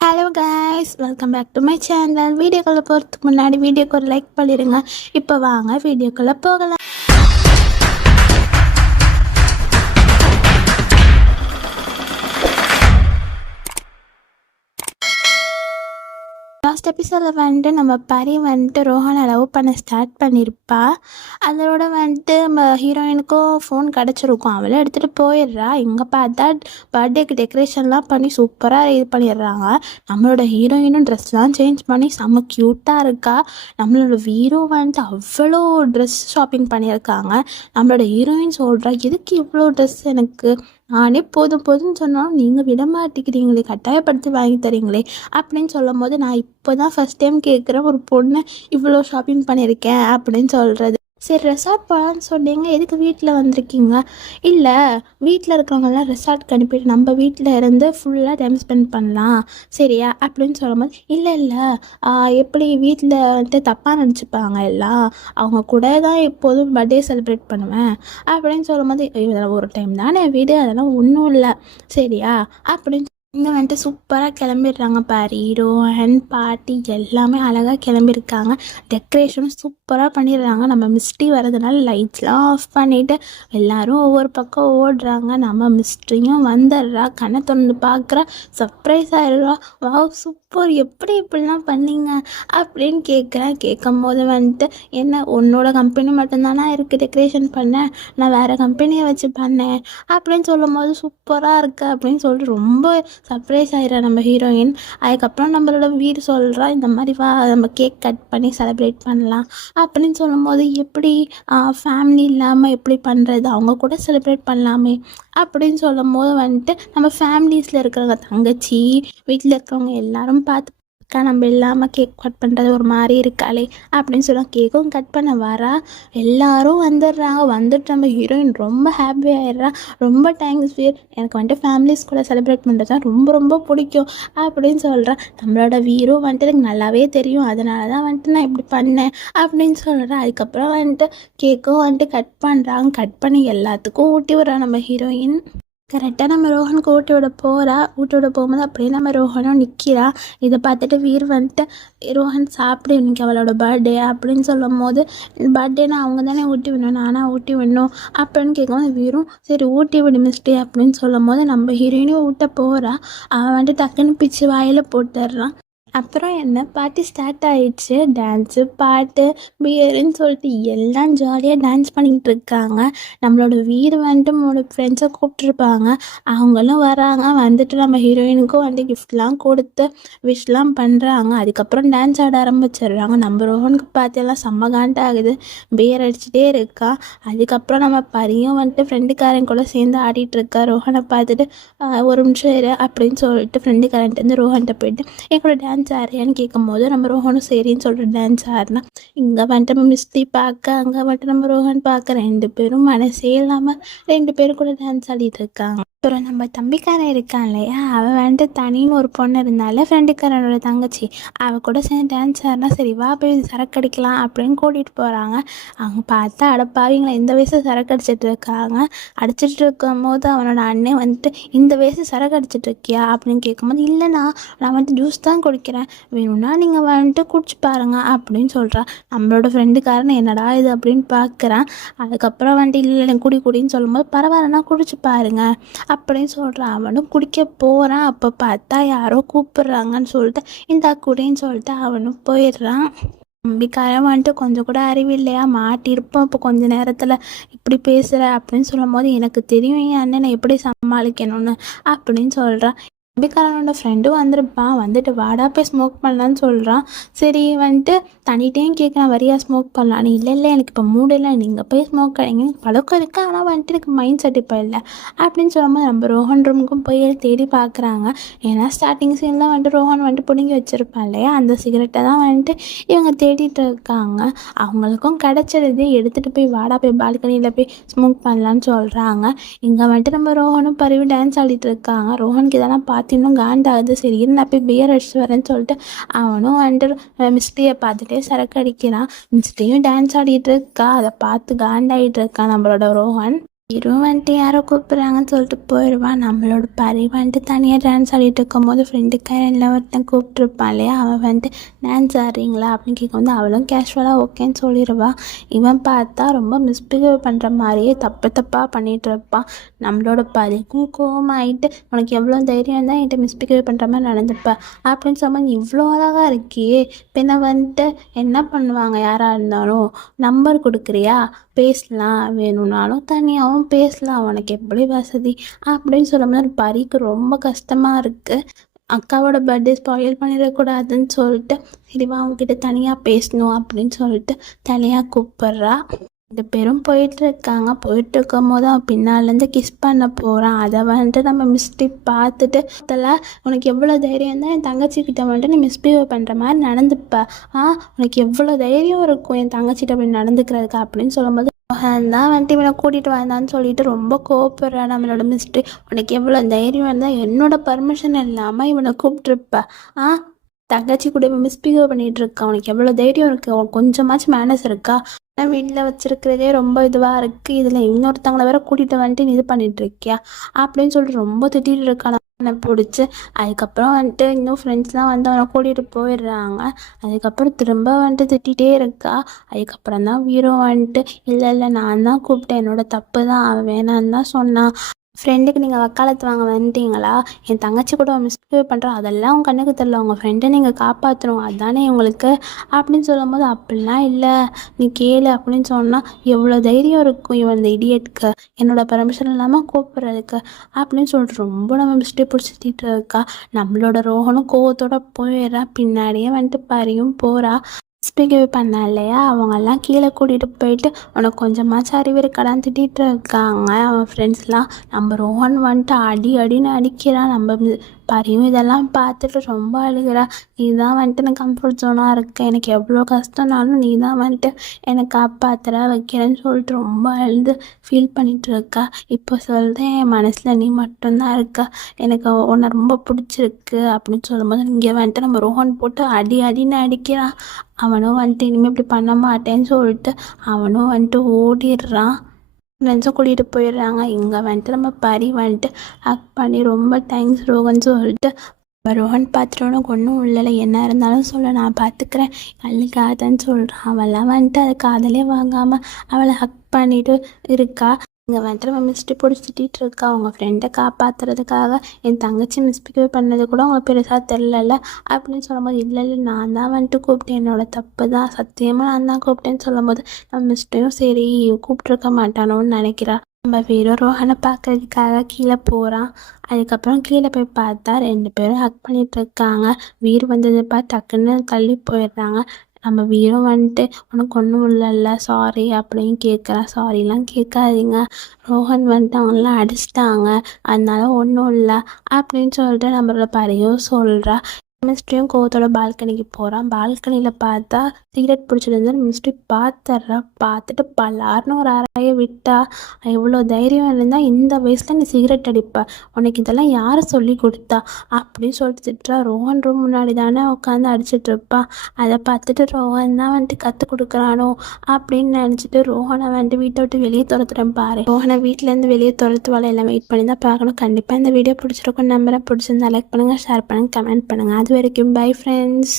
Hello guys welcome back to my channel வீடியோக்குள்ளே போகிறதுக்கு முன்னாடி வீடியோக்கு ஒரு லைக் பண்ணிடுங்க. இப்போ வாங்க வீடியோக்குள்ளே போகலாம். லாஸ்ட் எபிசோடில் வந்துட்டு நம்ம பரி வந்துட்டு ரோஹனை லவ் பண்ண ஸ்டார்ட் பண்ணியிருப்பா அதோட வந்துட்டு நம்ம ஹீரோயினுக்கும் ஃபோன் கிடச்சிருக்கும். அவளும் எடுத்துகிட்டு போயிடுறா. எங்கே பார்த்தா பர்த்டேக்கு டெக்கரேஷன்லாம் பண்ணி சூப்பராக இது பண்ணிடுறாங்க. நம்மளோட ஹீரோயினும் ட்ரெஸ்லாம் சேஞ்ச் பண்ணி செம்ம க்யூட்டாக இருக்கா. நம்மளோட ஹீரோ வந்துட்டு அவ்வளோ ட்ரெஸ் ஷாப்பிங் பண்ணியிருக்காங்க. நம்மளோட ஹீரோயின் சொல்கிறா எதுக்கு இவ்வளோ ட்ரெஸ் எனக்கு? நானே போதும் போதும்னு சொன்னாலும் நீங்கள் விட மாட்டேங்கிறீங்களே கட்டாயப்படுத்தி வாங்கி தரீங்களே அப்படின்னு சொல்லும் போது நான் இப்போ தான் ஃபஸ்ட் டைம் கேட்குறேன். ஒரு பொண்ணு இவ்வளோ ஷாப்பிங் பண்ணியிருக்கேன் அப்படின்னு சொல்கிறது சரி ரெசார்ட் போகலான்னு சொன்னீங்க. எதுக்கு வீட்டில் வந்திருக்கீங்க? இல்லை வீட்டில் இருக்கிறவங்கெல்லாம் ரெசார்ட்க்கு அனுப்பிட்டு நம்ம வீட்டில் இருந்து ஃபுல்லாக டைம் ஸ்பெண்ட் பண்ணலாம். சரியா? அப்படின்னு சொல்லும்போது இல்லை இல்லை. எப்படி வீட்டில் வந்துட்டு தப்பாக நினச்சிப்பாங்க எல்லாம்? அவங்க கூட தான் எப்போதும் பர்த்டே செலிப்ரேட் பண்ணுவேன். அப்படின்னு சொல்லும்போது இதெல்லாம் ஒரு டைம் தானே வீடு. அதெல்லாம் ஒன்றும் இல்லை. சரியா? அப்படின்னு இங்கே வந்துட்டு சூப்பராக கிளம்பிடுறாங்க பாரு. ஹீரோ அண்ட் பாட்டி எல்லாமே அழகாக கிளம்பியிருக்காங்க. டெக்கரேஷனும் சூப்பராக பண்ணிடுறாங்க. நம்ம மிஸ்ட்ரி வரதுனால லைட்ஸ்லாம் ஆஃப் பண்ணிவிட்டு எல்லாரும் ஒவ்வொரு பக்கம் ஓடுறாங்க. நம்ம மிஸ்ட்ரியும் வந்துடுறா. கண்ணை திறந்து பார்க்குறா. சர்ப்ரைஸ் ஆயிடுறா. வா சூப்பர் எப்படி இப்படிலாம் பண்ணீங்க? அப்படின்னு கேட்குறேன் கேட்கும் போது வந்துட்டு என்ன உன்னோட கம்பெனி மட்டும்தானா இருக்குது டெக்கரேஷன் பண்ணேன் நான் வேறு கம்பெனியை வச்சு பண்ணேன். அப்படின்னு சொல்லும் போது சூப்பராக இருக்குது அப்படின்னு சொல்லிட்டு ரொம்ப சர்ப்ரைஸ் ஆயிடுறா நம்ம ஹீரோயின் அதுக்கப்புறம் நம்மளோட வீடு சொல்கிறா இந்த மாதிரி வா நம்ம கேக் கட் பண்ணி செலிப்ரேட் பண்ணலாம் அப்படின்னு சொல்லும்போது எப்படி ஃபேமிலி இல்லாமல் எப்படி பண்ணுறது அவங்க கூட செலிப்ரேட் பண்ணலாமே அப்படின்னு சொல்லும் போது வந்துட்டு நம்ம ஃபேமிலிஸில் இருக்கிறவங்க தங்கச்சி வீட்டில் இருக்கிறவங்க எல்லாரும் பார்த்து அக்கா நம்ம இல்லாமல் கேக் கட் பண்ணுறது ஒரு மாதிரி இருக்காளே அப்படின்னு சொல்லுவாங்க கேக்கும் கட் பண்ண வரா. எல்லாரும் வந்துடுறாங்க. வந்துட்டு நம்ம ஹீரோயின் ரொம்ப ஹாப்பி ஆயிடுறா. ரொம்ப தேங்க்ஸ் வீர் எனக்கு வந்துட்டு ஃபேமிலிஸ் கூட செலிப்ரேட் பண்ணுறது தான் ரொம்ப ரொம்ப பிடிக்கும் அப்படின்னு சொல்கிறேன் நம்மளோட வீரும் வந்துட்டு எனக்கு நல்லாவே தெரியும். அதனால தான் வந்துட்டு நான் இப்படி பண்ணேன் அப்படின்னு சொல்கிறேன் அதுக்கப்புறம் வந்துட்டு கேக்கும் வந்துட்டு கட் பண்ணுறாங்க கட் பண்ணி எல்லாத்துக்கும் ஊட்டி விட்றான் நம்ம ஹீரோயின் கரெக்டாக நம்ம ரோஹனுக்கு ஊட்டி விட போகிறா ஊட்டி விட போகும்போது அப்படியே நம்ம ரோஹனும் நிற்கிறா இதை பார்த்துட்டு வீர் வந்துட்டு ரோஹன் சாப்பிடு இன்னைக்கு அவளோட பர்த்டே அப்படின்னு சொல்லும் போது பர்த்டேனா அவங்க தானே ஊட்டி விடணும் நானாக ஊட்டி விடணும்? அப்படின்னு கேட்கும்போது வீரும் சரி ஊட்டி விடு மிஸ்டே அப்படின்னு சொல்லும் போது நம்ம ஹீரோயினும் ஊட்ட போகிறா அவன் வந்துட்டு டக்குன்னு பிச்சு வாயில் போட்டுடுறான். அப்புறம் என்ன பாட்டு ஸ்டார்ட் ஆயிடுச்சு. டான்ஸு பாட்டு பியருன்னு சொல்லிட்டு எல்லாம் ஜாலியாக டான்ஸ் பண்ணிக்கிட்டு இருக்காங்க. நம்மளோட வீடு வந்துட்டு நம்மளோட ஃப்ரெண்ட்ஸை கூப்பிட்ருப்பாங்க அவங்களும் வராங்க. வந்துட்டு நம்ம ஹீரோயினுக்கும் வந்து கிஃப்ட்லாம் கொடுத்து விஷ்,லாம் பண்ணுறாங்க அதுக்கப்புறம் டான்ஸ் ஆட ஆரம்பிச்சிடுறாங்க. நம்ம ரோஹனுக்கு பார்த்தெல்லாம் செம்ம காண்டாகுது பியர் அடிச்சுட்டே இருக்கா. அதுக்கப்புறம் நம்ம பரியும் வந்துட்டு ஃப்ரெண்டுக்காரன் கூட சேர்ந்து ஆடிட்டு இருக்கா. ரோஹனை பார்த்துட்டு ஒரு நிமிஷம் இரு அப்படின்னு சொல்லிட்டு ஃப்ரெண்டுக்காரன்ட்டு ரோஹன்கிட்ட போயிட்டு என் கூட டான்ஸ் டான்ஸ் ஆடுறியான்னு கேட்கும் போது நம்ம ரோஹனும் சரின்னு சொல்லிட்டு டான்ஸ் ஆடினா இங்கே வந்துட்டு நம்ம மிஸ்தி பார்க்க அங்கே வந்துட்டு நம்ம ரோஹன் பார்க்க ரெண்டு பேரும் மனசே இல்லாமல் ரெண்டு பேரும் கூட டான்ஸ் ஆடிட்டு இருக்காங்க. அப்புறம் நம்ம தம்பிக்காரன் இருக்கான் இல்லையா? அவன் வந்துட்டு தனின்னு ஒரு பொண்ணு இருந்தால ஃப்ரெண்டுக்காரனோட தங்கச்சி. அவள் கூட சேர்ந்து டான்ஸ் ஆடினா சரி வா போய் சரக்கு அடிக்கலாம் அப்படின்னு கூட்டிகிட்டு போகிறாங்க அவங்க பார்த்தா அடப்பாவிங்களை இந்த வயசு சரக்கு அடிச்சிட்டு இருக்காங்க. அடிச்சிட்டு இருக்கும் போது அவனோட அண்ணன் வந்துட்டு இந்த வயசு சரக்கு அடிச்சிட்டு இருக்கியா அப்படின்னு கேட்கும்போது இல்லைண்ணா நான் வந்துட்டு ஜூஸ் தான் வைக்கிறேன் வேணும்னா நீங்கள் வந்துட்டு குடிச்சு பாருங்க அப்படின்னு சொல்கிறேன் நம்மளோட ஃப்ரெண்டுக்காரன் என்னடா இது அப்படின்னு பார்க்குறேன் அதுக்கப்புறம் வந்துட்டு இல்லை குடி குடின்னு சொல்லும்போது பரவாயில்லண்ணா குடிச்சு பாருங்க அப்படின்னு சொல்கிறான் அவனும் குடிக்க போகிறான் அப்போ பார்த்தா யாரோ கூப்பிட்றாங்கன்னு சொல்லிட்டு இந்த குடின்னு சொல்லிட்டு அவனும் போயிடுறான். நம்பிக்காரன் வந்துட்டு கொஞ்சம் கூட அறிவு இல்லையா? மாட்டியிருப்போம். இப்போ கொஞ்ச நேரத்தில் இப்படி பேசுகிற அப்படின்னு சொல்லும் போது எனக்கு தெரியும் என் அண்ணனை எப்படி சமாளிக்கணும்னு? அப்படின்னு சொல்கிறான் தம்பிக்காரனோட ஃப்ரெண்டும் வந்திருப்பான் வந்துட்டு வாடா போய் ஸ்மோக் பண்ணலான்னு சொல்கிறான் சரி வந்துட்டு தனிட்டையும் கேட்குறான் வரியா ஸ்மோக் பண்ணலாம். நீ இல்லை இல்லை எனக்கு இப்போ மூடு இல்லை. நீங்கள் போய் ஸ்மோக் கிடைங்க பழக்கம் இருக்குது ஆனால் வந்துட்டு எனக்கு மைண்ட் செட் இப்போ இல்லை. அப்படின்னு சொல்லும்போது நம்ம ரோஹன் ரூமுக்கும் போய் தேடி பார்க்குறாங்க ஏன்னா ஸ்டார்டிங் சீனில் வந்துட்டு ரோஹன் வந்துட்டு பிடுங்கி வச்சுருப்பான் இல்லையா? அந்த சிகரெட்டை தான் வந்துட்டு இவங்க தேடிட்டு இருக்காங்க. அவங்களுக்கும் கிடச்சிருது. எடுத்துகிட்டு போய் வாடா போய் பால்கனியில் போய் ஸ்மோக் பண்ணலான்னு சொல்கிறாங்க இங்கே வந்துட்டு நம்ம ரோஹனும் பருவி டான்ஸ் ஆடிட்டு இருக்காங்க. ரோஹனுக்கு இதெல்லாம் பார்த்து பார்த்து இன்னும் காண்டாகுது சரி நான் போய் பியர் அடிச்சு வரேன்னு சொல்லிட்டு அவனும் வந்துட்டு மிஸ்டியை பார்த்துட்டே சரக்கு அடிக்கிறான். மிஸ்டியும் டான்ஸ் ஆடிட்டு இருக்கா. அதை பார்த்து காண்டாயிட்டு இருக்கான் நம்மளோட ரோஹன். வெறும் வந்துட்டு யாரோ கூப்பிட்றாங்கன்னு சொல்லிட்டு போயிடுவான் நம்மளோட பரி வந்துட்டு தனியாக டான்ஸ் ஆடிட்டு இருக்கும்போது ஃப்ரெண்டுக்கார இல்லை ஒருத்தன் கூப்பிட்ருப்பான் இல்லையா? அவன் வந்துட்டு டான்ஸ் ஆடுறீங்களா? அப்படின்னு கேட்கும்போது அவளும் கேஷுவலாக ஓகேன்னு சொல்லிடுவா இவன் பார்த்தா ரொம்ப மிஸ்பிஹேவ் பண்ணுற மாதிரியே தப்பு தப்பாக பண்ணிகிட்டு இருப்பான். நம்மளோட பரிக்கும் கோவமாயிட்டு உனக்கு எவ்வளோ தைரியம் தான் என்கிட்ட மிஸ்பிஹேவ் பண்ணுற மாதிரி நடந்துப்பேன் அப்படின்னு சொன்னால் இவ்வளோ அழகாக இருக்கியே. பின்ன வந்துட்டு என்ன பண்ணுவாங்க? யாராக இருந்தாலும் நம்பர் கொடுக்குறியா? பேசலாம் வேணும்னாலும் தனியாகவும் பேசலாம். உனக்கு எப்படி வசதி? அப்படின்னு சொல்லும்போது பரிக்கு ரொம்ப கஷ்டமாக இருக்குது அக்காவோட பர்த்டே ஸ்பாயில் பண்ணிடக்கூடாதுன்னு சொல்லிட்டு சரிவா அவங்ககிட்ட தனியாக பேசணும் அப்படின்னு சொல்லிட்டு தனியாக கூப்பிட்றா. ரெண்டு பேரும் போயிட்டு இருக்காங்க. போயிட்டு இருக்கும் போது அவன் பின்னாலேருந்து கிஸ் பண்ண போகிறான் அதை வந்துட்டு நம்ம மிஸ்டி பார்த்துட்டு அதில் உனக்கு எவ்வளோ தைரியம் தான் என் தங்கச்சிக்கிட்ட வந்துட்டு நீ மிஸ்பிஹேவ் பண்ணுற மாதிரி நடந்துப்ப. ஆ உனக்கு எவ்வளோ தைரியம் இருக்கும் என் தங்கச்சிகிட்ட அப்படி நடந்துக்கிறதுக்கு அப்படின்னு சொல்லும்போது தான் வந்துட்டு இவனை கூட்டிகிட்டு வந்தான்னு சொல்லிட்டு ரொம்ப கோவப்படுறா. நம்மளோட மிஸ்ட்டு உனக்கு எவ்வளோ தைரியம் இருந்தால் என்னோட பர்மிஷன் இல்லாமல் இவனை கூப்பிட்ருப்ப ஆ? தங்கச்சி கூட இவன் மிஸ்பிஹேவ் பண்ணிகிட்டு இருக்கான் உனக்கு எவ்வளோ தைரியம் இருக்குது அவன் கொஞ்சமாச்சும் மேனஸ் இருக்கா? ஆனால் வீட்டில் வச்சிருக்கிறதே ரொம்ப இதுவாக இருக்குது இதில் இன்னொருத்தவங்கள வேற கூட்டிகிட்டு வந்துட்டு நீ இது பண்ணிட்டு இருக்கியா? அப்படின்னு சொல்லிட்டு ரொம்ப திட்டிகிட்டு இருக்கான் அவனை பிடிச்சி. அதுக்கப்புறம் வந்துட்டு இன்னும் ஃப்ரெண்ட்ஸ்லாம் வந்து அவனை கூட்டிகிட்டு போயிடுறாங்க. அதுக்கப்புறம் திரும்ப வந்துட்டு திட்டிகிட்டே இருக்கா. அதுக்கப்புறம் தான் வீரோ வந்துட்டு இல்லை இல்லை நான் தான் கூப்பிட்டேன். என்னோட தப்பு தான். அவன் வேணான்னு தான் சொன்னான். ஃப்ரெண்டுக்கு நீங்கள் வக்காலத்து வாங்க வந்துட்டீங்களா? என் தங்கச்சி கூட மிஸ்பிஹேவ் பண்ணுறோம் அதெல்லாம் உங்கள் கண்ணுக்கு தெரியல. உங்கள் ஃப்ரெண்டை நீங்கள் காப்பாற்றணும் அதானே உங்களுக்கு? அப்படின்னு சொல்லும்போது அப்படிலாம் இல்லை. நீ கேளு அப்படின்னு சொன்னால் எவ்வளோ தைரியம் இருக்கும் இவன் இந்த இடியட்க்கு என்னோட பர்மிஷன் இல்லாமல் கூப்பிட்றதுக்கு. அப்படின்னு சொல்லிட்டு ரொம்ப நம்ம மிஸ்டே பிடிச்சிட்டு இருக்கா. நம்மளோட ரோகனும் கோவத்தோட போயிடுறா. பின்னாடியே வந்துட்டு பாரியும் போகிறா மிஸ்பிஹேவ் பண்ணா இல்லையா? அவங்கெல்லாம் கீழே கூட்டிகிட்டு போயிட்டு உனக்கு கொஞ்சமாச்சும் அறிவு இருக்காடான்னு திட்டிகிட்டு இருக்காங்க. அவன் ஃப்ரெண்ட்ஸ்லாம் நம்ம ரோஹன் வந்துட்டு அடி அடின்னு அடிக்கிறான். நம்ம பரியும் இதெல்லாம் பார்த்துட்டு ரொம்ப அழுகிறா. நீ தான் வந்துட்டு எனக்கு கம்ஃபர்ட் ஜோனாக இருக்க. எனக்கு எவ்வளோ கஷ்டம்னாலும் நீ தான் வந்துட்டு எனக்கு காப்பாத்துற வைக்கிறேன்னு சொல்லிட்டு ரொம்ப அழுது ஃபீல் பண்ணிட்டு இருக்கா இப்போ சொல்கிறேன் என் மனசில் நீ மட்டும்தான் இருக்க. எனக்கு உன்னை ரொம்ப பிடிச்சிருக்கு. அப்படின்னு சொல்லும்போது இங்கே வந்துட்டு நம்ம ரோஹன் போட்டு அடி அடின்னு அடிக்கிறான். அவனும் வந்துட்டு இனிமேல் இப்படி பண்ண மாட்டேன்னு சொல்லிட்டு அவனும் வந்துட்டு ஓடிடுறான். ஃப்ரெண்ட்ஸும் கூட்டிகிட்டு போயிடுறாங்க. இங்கே வந்துட்டு நம்ம பரி வந்துட்டு ஹக் பண்ணி ரொம்ப தேங்க்ஸ் ரோகன் சொல்லிட்டு அப்ப ரோஹன் ஒன்றும் இல்லைல்ல. என்ன இருந்தாலும் சொல்ல. நான் பார்த்துக்கிறேன் கல்லுக்காதன்னு சொல்கிறான் அவெல்லாம் வந்துட்டு அது காதலே வாங்காமல் அவளை ஹக் பண்ணிட்டு இருக்கா. இங்கே வந்துட்டு நம்ம மிஸ்டி பிடிச்சி திட்டிகிட்டு இருக்கா. அவங்க ஃப்ரெண்டை காப்பாற்றுறதுக்காக என் தங்கச்சி மிஸ்பிஹேவ் பண்ணது கூட அவங்களுக்கு பெருசாக தெரிலல அப்படின்னு சொல்லும்போது இல்லை இல்லை நான் தான் வந்துட்டு கூப்பிட்டேன். என்னோட தப்பு தான். சத்தியமாக நான் தான் கூப்பிட்டேன்னு சொல்லும்போது நம்ம மிஸ்டையும் சரி கூப்பிட்ருக்க மாட்டானோன்னு நினைக்கிறா. நம்ம வீரோ ரோஹனை பார்க்கறதுக்காக கீழே போகிறான் அதுக்கப்புறம் கீழே போய் பார்த்தா ரெண்டு பேரும் ஹக் பண்ணிட்டு இருக்காங்க. வீர் வந்தது பார்த்து டக்குன்னு தள்ளி போயிடுறாங்க. நம்ம வீரும் வந்துட்டு உனக்கு ஒன்றும் இல்லைல்ல சாரி அப்படின்னு கேட்குறா. சாரிலாம் கேட்காதீங்க. ரோஹன் வந்துட்டு அவங்களாம் அடிச்சிட்டாங்க. அதனால ஒன்றும் இல்லை அப்படின்னு சொல்லிட்டு நம்மளோட பறையும் சொல்கிறா மினிஸ்ட்ரியும் கோவத்தோட பால்கனிக்கு போகிறான் பால்கனியில் பார்த்தா சிகரெட் பிடிச்சிருந்தா மிஸ்ட்ரி பார்த்துட்றா பார்த்துட்டு பலார்னு ஒரு அறையை விட்டா. எவ்வளோ தைரியம் இருந்தால் இந்த வயசில் நீ சிகரெட் அடிப்ப. உனக்கு இதெல்லாம் யார் சொல்லி கொடுத்தா? அப்படின்னு சொல்லிட்டு திட்டுறா. ரோஹன் ரூம் முன்னாடி தானே உட்காந்து அடிச்சிட்டு இருப்பான் அதை பார்த்துட்டு ரோஹன் தான் வந்துட்டு கற்றுக் கொடுக்குறானோ அப்படின்னு நினச்சிட்டு ரோஹனை வந்துட்டு வீட்டை விட்டு வெளியே துரத்துறேன் பாரு. ரோஹனை வீட்டிலேருந்து வெளியே துரத்து எல்லாம் வெயிட் பண்ணி தான் பார்க்கணும். கண்டிப்பாக இந்த வீடியோ பிடிச்சிருக்கும் நம்பரை பிடிச்சிருந்தா லைக் பண்ணுங்கள் ஷேர் பண்ணுங்கள் கமெண்ட் பண்ணுங்கள் அது வரைக்கும் பை ஃப்ரெண்ட்ஸ்